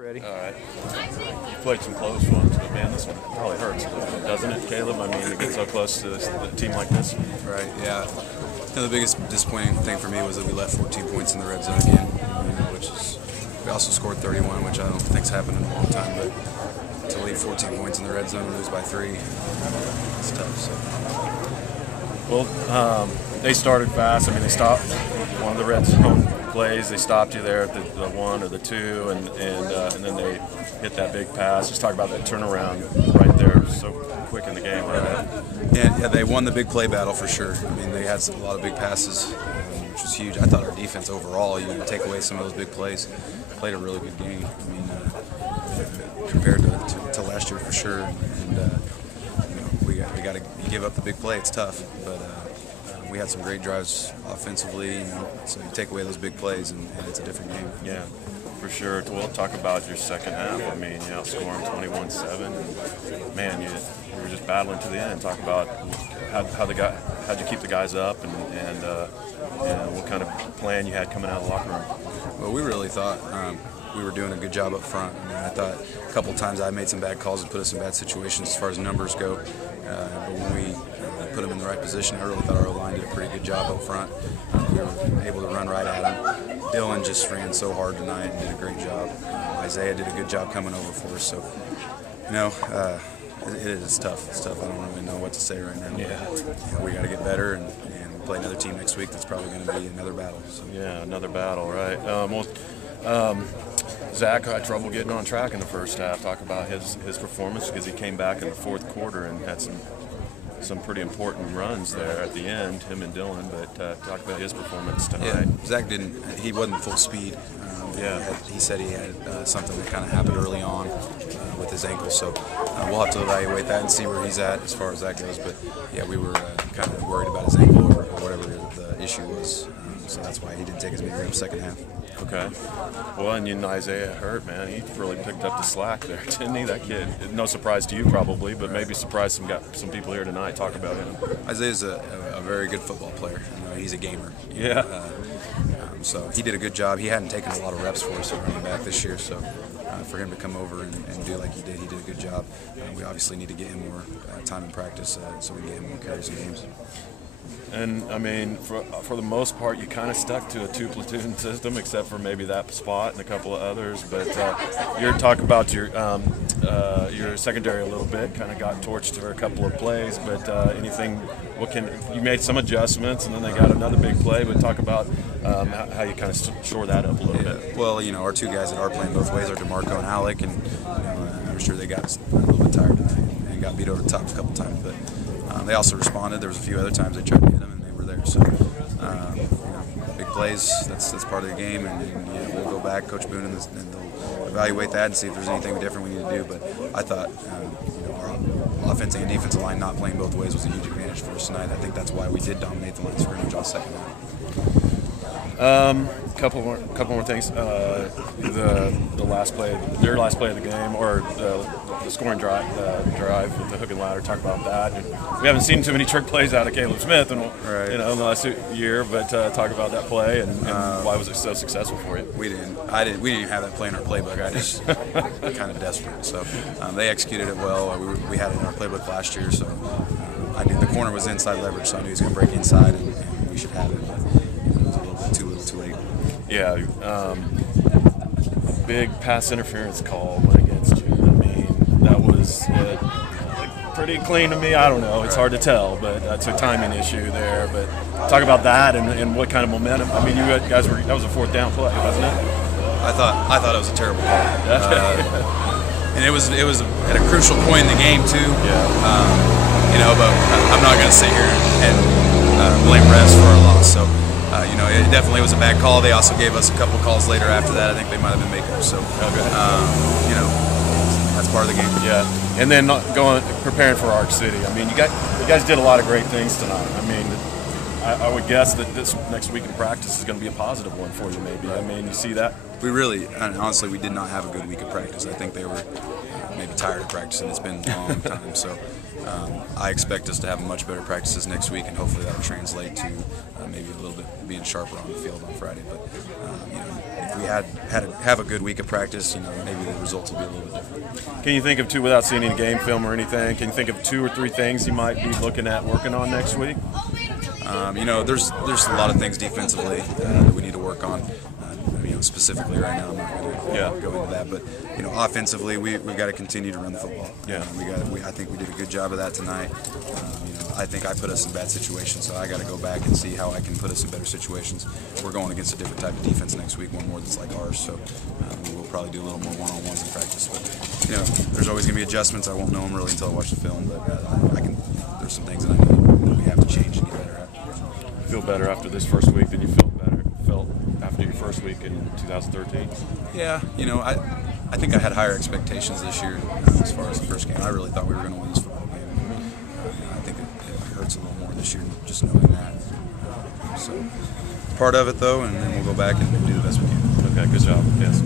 Ready? All right. You played some close ones, but man, this one probably hurts a little bit, doesn't it, Caleb? I mean, to get so close to a team like this. Right, yeah. The biggest disappointing thing for me was that we left 14 points in the red zone again, which is, we also scored 31, which I don't think's happened in a long time, but to leave 14 points in the red zone and lose by 3, it's tough. So. Well, they started fast. I mean, they stopped one of the red zone plays. They stopped you there at the 1 or the 2, and then they hit that big pass. Just talk about that turnaround right there, so quick in the game. Right? Yeah, they won the big play battle for sure. I mean, they had a lot of big passes, which was huge. I thought our defense overall, you take away some of those big plays, played a really good game. I mean, compared to last year for sure. And we got to give up the big play. It's tough, but we had some great drives offensively. So you take away those big plays, and it's a different game. Yeah, for sure. Well, talk about your second half. I mean, you outscoring 21-7. Man, you were just battling to the end. Talk about how'd you keep the guys up, and what kind of plan you had coming out of the locker room. Well, we really thought we were doing a good job up front. I mean, I thought a couple of times I made some bad calls and put us in bad situations as far as numbers go. But when we put them in the right position, I really thought our O-line did a pretty good job up front. We were able to run right at them. Dylan just ran so hard tonight and did a great job. Isaiah did a good job coming over for us. So, it is tough. It's tough. I don't really know what to say right now. Yeah. We got to get better, and we play another team next week that's probably going to be another battle. So. Yeah, another battle, right? Zach had trouble getting on track in the first half. Talk about his performance, because he came back in the fourth quarter and had some pretty important runs there at the end, him and Dylan. But talk about his performance tonight. Yeah, Zach he wasn't full speed. He said he had something that kind of happened early on with his ankle, so we'll have to evaluate that and see where he's at as far as that goes. But yeah, we were kind of worried about his ankle or whatever the issue was, so that's why he didn't take as many reps second half. Okay. Well, and Isaiah hurt, man. He really picked up the slack there, didn't he? That kid. No surprise to you probably, but maybe surprise some people here tonight. Talk about him. Isaiah's a very good football player. He's a gamer. Yeah. So he did a good job. He hadn't taken a lot of reps for us running back this year, so for him to come over and do like he did a good job. We obviously need to get him more time in practice so we can get him more carries and games. And, I mean, for the most part, you kind of stuck to a 2-platoon system, except for maybe that spot and a couple of others. But you're talking about your secondary a little bit, kind of got torched for a couple of plays. But you made some adjustments, and then they got another big play. But talk about how you kind of shore that up a little bit. Well, our two guys that are playing both ways are DeMarco and Alec, and I'm sure they got a little bit tired tonight and got beat over the top a couple times. But they also responded. There was a few other times they tried to hit them, and they were there. So, big plays, that's part of the game, and we'll go back, Coach Boone, and they'll evaluate that and see if there's anything different we need to do. But I thought, our offensive and defensive line not playing both ways was a huge advantage for us tonight. I think that's why we did dominate the line of scrimmage all second half. Couple more things. Their last play of the game, or the scoring drive with the hook and ladder. Talk about that. We haven't seen too many trick plays out of Caleb Smith in the last year, but talk about that play and why was it so successful for you? We didn't even have that play in our playbook. I just kind of desperate. So they executed it well. We had it in our playbook last year, so I knew the corner was inside leverage, so I knew he was going to break inside, and we should have it. But it was a little bit too late. Yeah, big pass interference call went against you. I mean, that was pretty clean to me. I don't know. It's hard to tell, but that's a timing issue there. But talk about that and what kind of momentum. I mean, you guys that was a fourth down play, wasn't it? I thought it was a terrible call. And it was at a crucial point in the game too. Yeah. But I'm not going to sit here and blame refs for our loss. So. It definitely was a bad call. They also gave us a couple calls later after that. I think they might have been makeup. So, that's part of the game. Yeah, and then preparing for Arc City. I mean, you guys did a lot of great things tonight. I mean, I would guess that this next week in practice is going to be a positive one for you, maybe. I mean, you see that? We really, and honestly, we did not have a good week of practice. I think they were maybe tired of practicing. It's been a long time, so I expect us to have much better practices next week, and hopefully that'll translate to maybe a little bit being sharper on the field on Friday. But if we have a good week of practice, maybe the results will be a little bit different. Can you think of two, without seeing any game film or anything, can you think of 2 or 3 things you might be looking at working on next week? There's a lot of things defensively that we need to work on. Specifically right now, I'm not going to go into that, but offensively, we've got to continue to run the football. Yeah, I think we did a good job of that tonight. I think I put us in bad situations, so I got to go back and see how I can put us in better situations. We're going against a different type of defense next week, one more that's like ours, so we will probably do a little more one-on-ones in practice. But there's always going to be adjustments. I won't know them really until I watch the film, but there's some things that I know that we have to change and get better at. Feel better after this first week than you felt after your first week in 2013? Yeah, I think I had higher expectations this year as far as the first game. I really thought we were going to win this football game. I think it hurts a little more this year just knowing that. So part of it though, and then we'll go back and do the best we can. Okay, good job. Yes.